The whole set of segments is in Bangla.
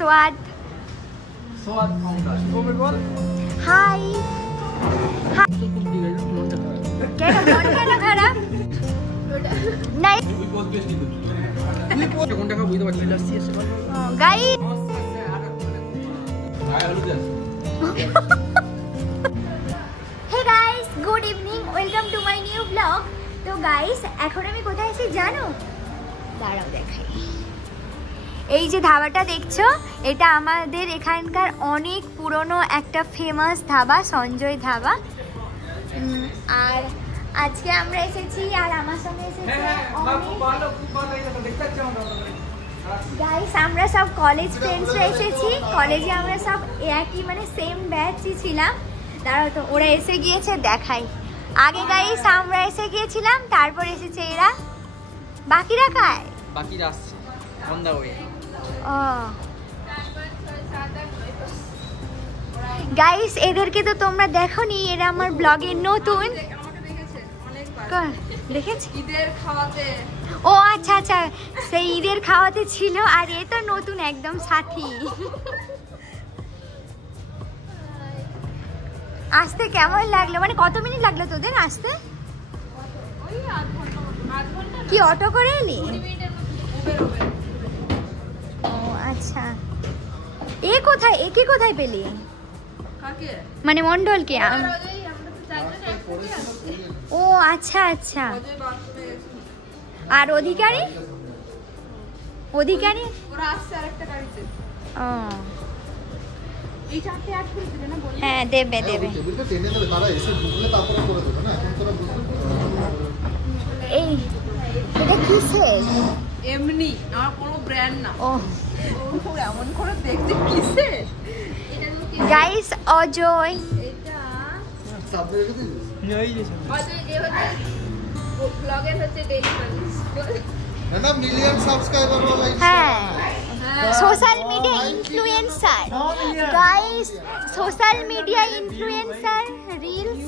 स्वाद हाय খারাপ নাই guys hey guys good evening welcome to my new blog. তো গাইস এখন আমি কোথায় আছি জানো? দাঁড়াও দেখাই। এই যে ধাবাটা দেখছো এটা আমাদের এখানকার অনেক পুরনো একটা ফেমাস ধাবা, সঞ্জয় ধাবা। আর আজকে আমরা এসেছি আর আমার সঙ্গে এসেছে গাইস, আমরা সব কলেজ ফ্রেন্ডসরা এসেছি। কলেজে আমরা সব একই মানে সেম ব্যাচই ছিলাম। দাঁড়াও তো ওরা এসে গিয়েছে দেখাই। আগে গাইস আমরা এসে গিয়েছিলাম, তারপর এসেছে এরা। বাকিরা কায়? বাকিরা আসছে অন দা ওয়ে। গাইস এদেরকে তো তোমরা দেখোনি, এরা আমার ব্লগে নতুন। দেখেছি ঈদের খাওয়াতে। ও আচ্ছা আচ্ছা, সেই ঈদের খাওয়াতে ছিল। আর এ তো নতুন একদম সাথী। আসতে কেমন লাগলো? মানে কত মিনিট লাগলো তোদের আসতে? কি অটো করে এলি? ও আচ্ছা। একে কোথায় পেলি? মানে মন্ডলকে? ও আচ্ছা আচ্ছা। আর অধিকারী? হ্যাঁ দেবে দেবে। এই এটা কিসের? এমনি আমার কোনো ব্র্যান্ড না। ও এমন করে দেখতে কিসের? গাইস অজয় এটা অজয় যে হচ্ছে ব্লগের হচ্ছে ডেইলি না মিলিয়ন সাবস্ক্রাইবার वाला। হ্যাঁ social media influencer guys, social media influencer reels.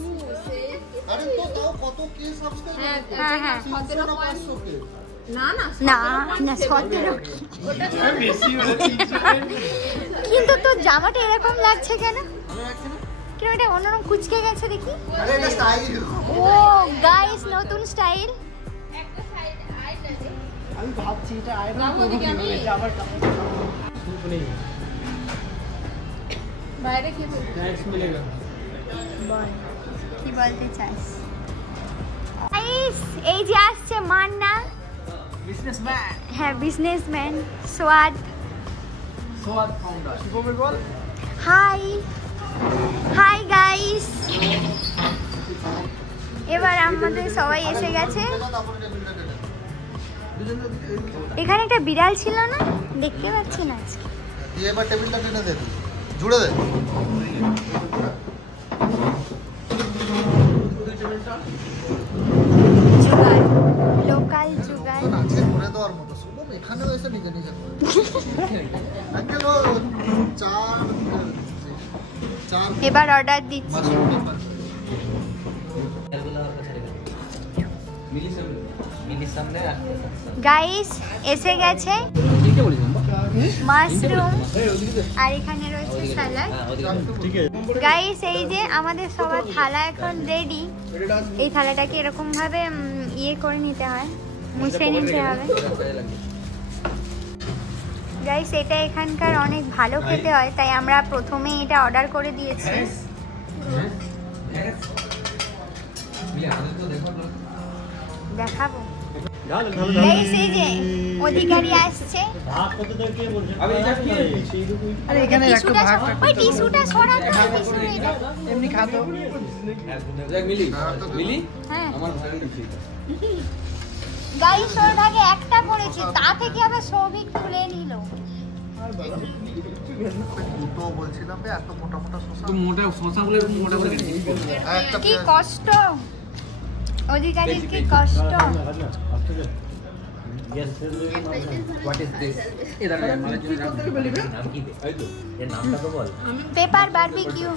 আরে তো তাও কত কি সাবস্ক্রাইবার? হ্যাঁ হ্যাঁ 17,500 কে। না না না না 17 কিন্তু তোর জামাটা এরকম লাগছে কেন? কেন এটা অন্যরকম কুচকে গেছে দেখি। আরে এটা স্টাইল। ও গাইস নতুন স্টাইল। একটা সাইড আইটা দে। আমি ভাবছি এটা আয়রন বাবু করব দিকে কি আমি এটা আবার নেই বাইরে কি বলছিস? টাইলস মিলেगा। বল কি বলতে চাস? গাইস এই যে আসছে মান্না, বিজনেসম্যান হ্যাঁ বিজনেসম্যান। সোয়াদ ফাউন্ডার শুভমের বল। হাই হাই গাইস, এবার আমাদের সবাই এসে গেছে। এখানে একটা বিড়াল ছিল না, দেখতে পাচ্ছি না আজকে। দিয়ে এবার টেবিলটা টেনে দে, জুড়ে দে। জুগাড়, লোকাল জুগাড়। আজকে করে দেওয়ার মতো শুভম এখানেও এসে নিজে নিজে করে। আঙ্কেল ও চার এবার অর্ডার দিচ্ছি। গাইস এসে গেছে মাশরুম, আর এখানে রয়েছে স্যালাড। গাইস এই যে আমাদের সবার থালা এখন রেডি। এই থালাটাকে এরকম ভাবে ইয়ে করে নিতে হয়, মুছে নিতে হবে। গাইস এটা এখানকার অনেক ভালো খেতে হয়, তাই আমরা প্রথমে এটা অর্ডার করে দিয়েছি। দেখাবো গাইস, এই যে অধিকারী আসছে। আরে এখানে একটা ভাগ ওই টিস্যুটা সরাতে টিস্যুটা এমনি খাতো মিলি। হ্যাঁ আমার ভালো লাগছে। গাইস ওর ভাগে একটা পড়েছে, তা থেকে আবার সৌভিক তুলে নিল। তো বলছিলাম যে এত মোটা মোটা শসা। তো মোটা শসা বলে মোটা করে কেটে কি কষ্ট অধিকারীর, কি কষ্ট। What is this? এটা নামটা তো বল। Pepper barbecue.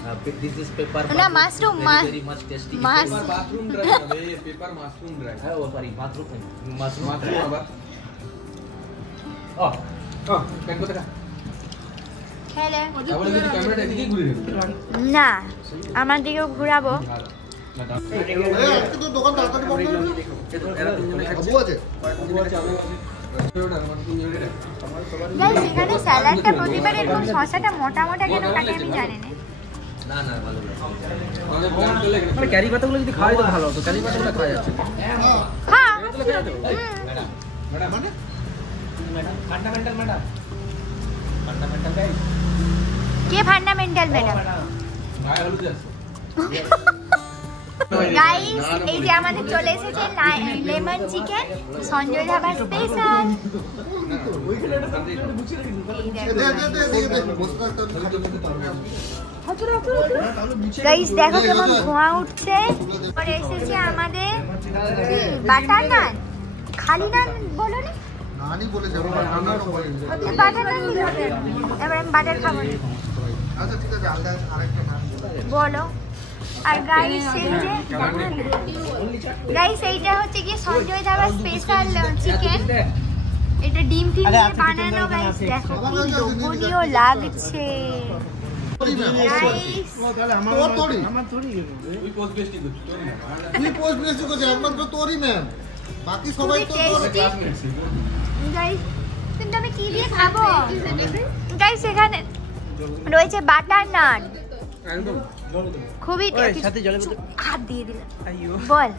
This is pepper না mushroom, very much tasty. Bathroom dry হবে, পেপার মাশরুম ড্রাই। হ্যাঁ ও সরি বাথরুম মাশরুম মাশরুম আবার। ও কেন কথা খেলে ক্যামেরাটা এদিকে ঘুরে নেবে না আমার দিকেও ঘুরাবো। আজকে তো দোকান তাড়াতাড়ি বন্ধ হয়ে যাবে। বাবু আছে? গাইস এখানে স্যালাডটা প্রতিবার এরকম শসাটা মোটা মোটা কেন কাটে আমি জানি না। না না ভালো মানে ক্যারি পাতাগুলো যদি খাওয়াই তো ভালো হতো, ক্যারি পাতাগুলো খাওয়া যাচ্ছে হ্যাঁ মানে madam fundamental madam fundamental guys কে ফান্ডামেন্টাল ম্যাডাম? গায়ে হলুদ আছে গাইস এই যে আমাদের চলে এসেছে লেমন চিকেন সঞ্জয় ধাবার স্পেশাল। গাইস দেখো কেমন ধোঁয়া উঠছে। পরে এসেছে আমাদের বাটার নান, খালি নান বলো না নানি বলে যাবো নানারও বলে বাটার নান দিলে হবে। এবার আমি বাটার খাবো না। আচ্ছা ঠিক আছে আলাদা আরেকটা নাম বলো। আর গাইস এইটা হচ্ছে কি সঞ্জয় ধাবার স্পেশাল চিকেন। এটা ডিম ফিম দিয়ে বানানো। গাইস দেখো কি লোভনীয় লাগছে। গাইস তুই পোস্ট বেস্টি করছিস তুই পোস্ট বেশি করছিস একমাত্র তোরই ম্যাম, বাকি সবাই তো তোর। গাইস কিন্তু আমি কি দিয়ে খাবো? গাইস এখানে রয়েছে বাটার নান, একদম খুবই সাথে জলের বোতল হাত দিয়ে দিলাম। আইয়ো বল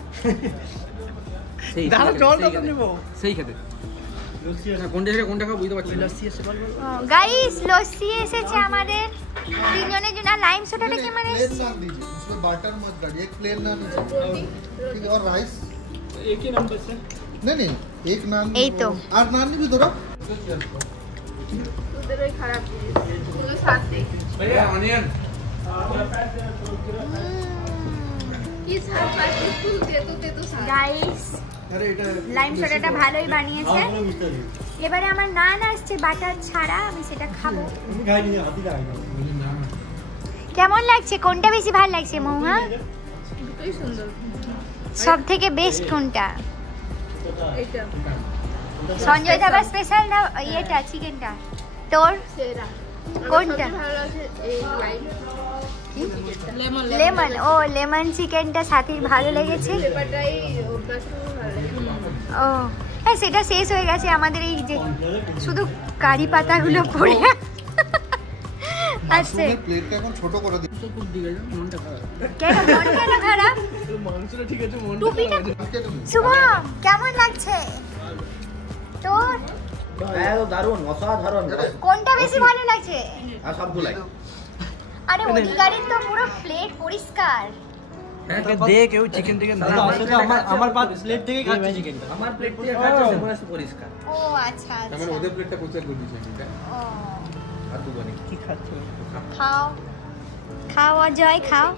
সেই দাঁড়া জলটা তো নেব সেই খেতে না কোনটা থেকে কোনটা খাবো বুঝতে পারছি লস্যি এসে বল গাইস লস্যি এসেছে আমাদের তিনজনের জন্য। লাইম সোডাটা কি মানে प्लेन नान दीजिए, उसमें बटर मत डालिए, एक प्लेन नान ठीक है। और राइस एक ही नंबर से नहीं नहीं एक नान এই তো। और नान भी दो তোদের ওই খারাপ জিনিসগুলো সাথে भैया অনিয়ন কি সাথ পাচ্ছি তুই তেতো সাথ গাইস अरे এটা লাইম সোডাটা ভালোই বানিয়েছে। এবারে আমার নান আসছে বাটার ছাড়া, আমি সেটা খাবো। কেমন লাগছে? কোনটা বেশি ভালো লাগছে মৌহা? দুটোই সুন্দর। সব থেকে বেস্ট কোনটা? এইটা সঞ্জয় ধাবার স্পেশাল না ইয়েটা চিকেনটা? তোর সেরা কোনটা? সবচেয়ে ভালো আছে এই লাইম লেমন লেমন। ও লেমন চিকেনটা সাথীর ভালো লেগেছে। পেপারটাই ওর কাছে ভালো লাগে। ও হ্যাঁ সেটা শেষ হয়ে গেছে আমাদের। এই যে শুধু কারি পাতাগুলো পড়ে আছে। প্লেটটা এখন ছোট করে দিই। খুব দিকে মনটা খারাপ কেন মন কেন খারাপ? মাংসটা ঠিক আছে মন টুপিটা শুভম কেমন লাগছে তোর? দারুণ অসাধারণ কোনটা বেশি ভালো লাগছে? আর সবগুলাই আরে অধিকারীর তো পুরো প্লেট পরিষ্কার। হ্যাঁ দে কেউ চিকেন টিকেন দে আমার প্লেট থেকে খাচ্ছি চিকেনটা আমার প্লেট দিয়ে খাচ্ছে মনে হচ্ছে পরিষ্কার ও আচ্ছা মানে আচ্ছা। ওদের প্লেটটা পরিষ্কার করে দিয়েছি আমি ও আর দু বানি কি খাচ্ছো খাও খাও অজয় খাও।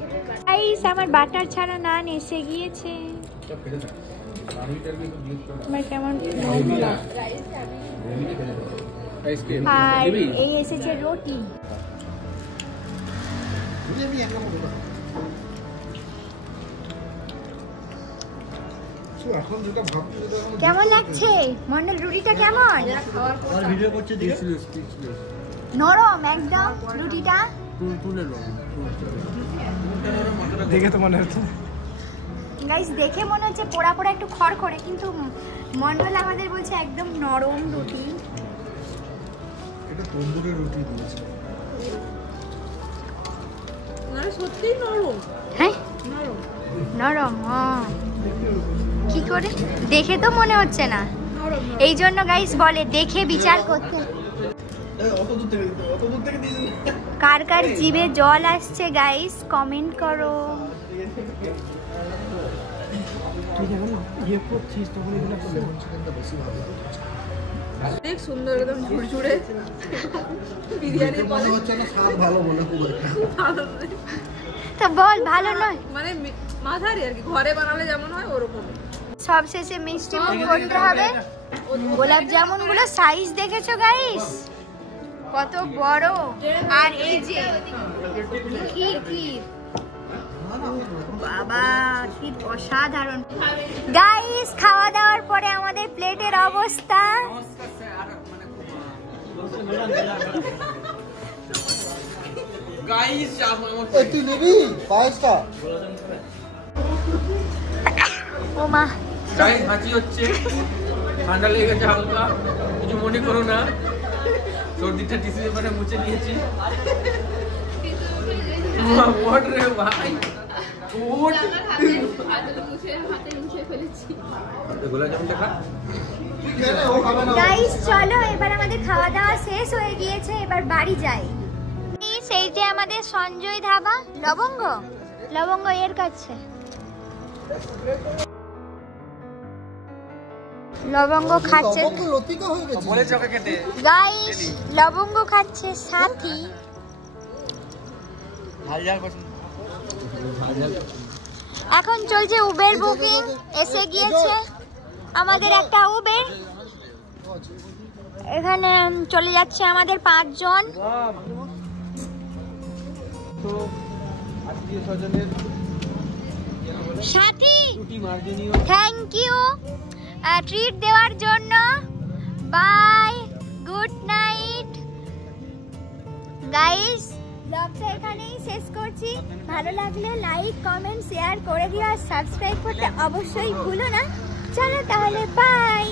গাইস আমার বাটার ছাড়া নান এসে গিয়েছে। সব ফেলে দাও আমি টারবি তো গ্লিচ করে আমার কেমন আইসক্রিম আর এই এসেছে রুটি। আমি একা বলবো এখন যেটা ভাবছি যেটা এখন কেমন লাগছে মন্ডল? রুটিটা কেমন? আর ভিডিও করছে দেখছি নরম একদম রুটিটা। তুলে লো দেখে তো মনে হচ্ছে গাইস দেখে মনে হচ্ছে পোড়া পোড়া একটু খড়খড়ে, কিন্তু মন্ডল আমাদের বলছে একদম নরম রুটি। এটা তন্দুরের রুটি দিয়েছে। মানে সত্যিই নরম হ্যাঁ নরম নরম। কি করে? দেখে তো মনে হচ্ছে না, এই জন্য গাইস বলে দেখে বিচার করতে। অত দূর থেকে দিয়েছেন কার কার জিভে জল আসছে গাইস কমেন্ট করো। তুই যখন ইয়ে করছিস তখন এগুলো লেমন চিকেনটা বেশি ভালো লাগে। অনেক সুন্দর একদম ঝুরঝুরে বিরিয়ানি মনে হচ্ছে না স্বাদ ভালো বলে খুব একটা। তো বল ভালো নয়? মানে মাথারি আর কি ঘরে বানালে যেমন হয় ওরকম। সব শেষে মিষ্টি মুখ করতে হবে। গোলাপ জামুন গুলো সাইজ দেখেছো গাইস কত বড়? আর এই যে ক্ষীর ক্ষীর বাবা কি অসাধারণ। গাইস খাওয়া দাওয়ার পরে আমাদের প্লেটের অবস্থা গাইস চাপ আমার এ তুই নিবি পায়েসটা? ও মা গাইস হাঁচি হচ্ছে, ঠান্ডা লেগে গেছে হালকা, কিছু মনে করো না। সর্দিটা টিস্যু পেপারে মুছে নিয়েছি। ওট রে ভাই ওট। গোলাপ জামুনটা খা। তুই খেলে ও খাবে না। গাইস চলো এবার আমাদের খাওয়া দাওয়া শেষ হয়ে গিয়েছে, এবার বাড়ি যাই। সেই যে আমাদের সঞ্জয় ধাবা, লবঙ্গ লবঙ্গ এর কাছে লবঙ্গ খাচ্ছে লবঙ্গ লতিকা হয়ে গেছে। বলে চকে খেতে। গাইস, লবঙ্গ খাচ্ছে সাথী। ঝাল ঝাল পছন্দ। এখন চলছে উবের বুকিং, এসে গিয়েছে আমাদের একটা উবের। এখানে চলে যাচ্ছে আমাদের 5 জন। তো আত্মীয় স্বজনের সাথী রুটি মার্জনীয়। থ্যাংক ইউ ট্রিট দেওয়ার জন্য। Bye, good night guys. ব্লগটা এখানেই শেষ করছি। ভালো লাগলে লাইক কমেন্ট শেয়ার করে দিও আর সাবস্ক্রাইব করতে অবশ্যই ভুলো না। চলো তাহলে বাই।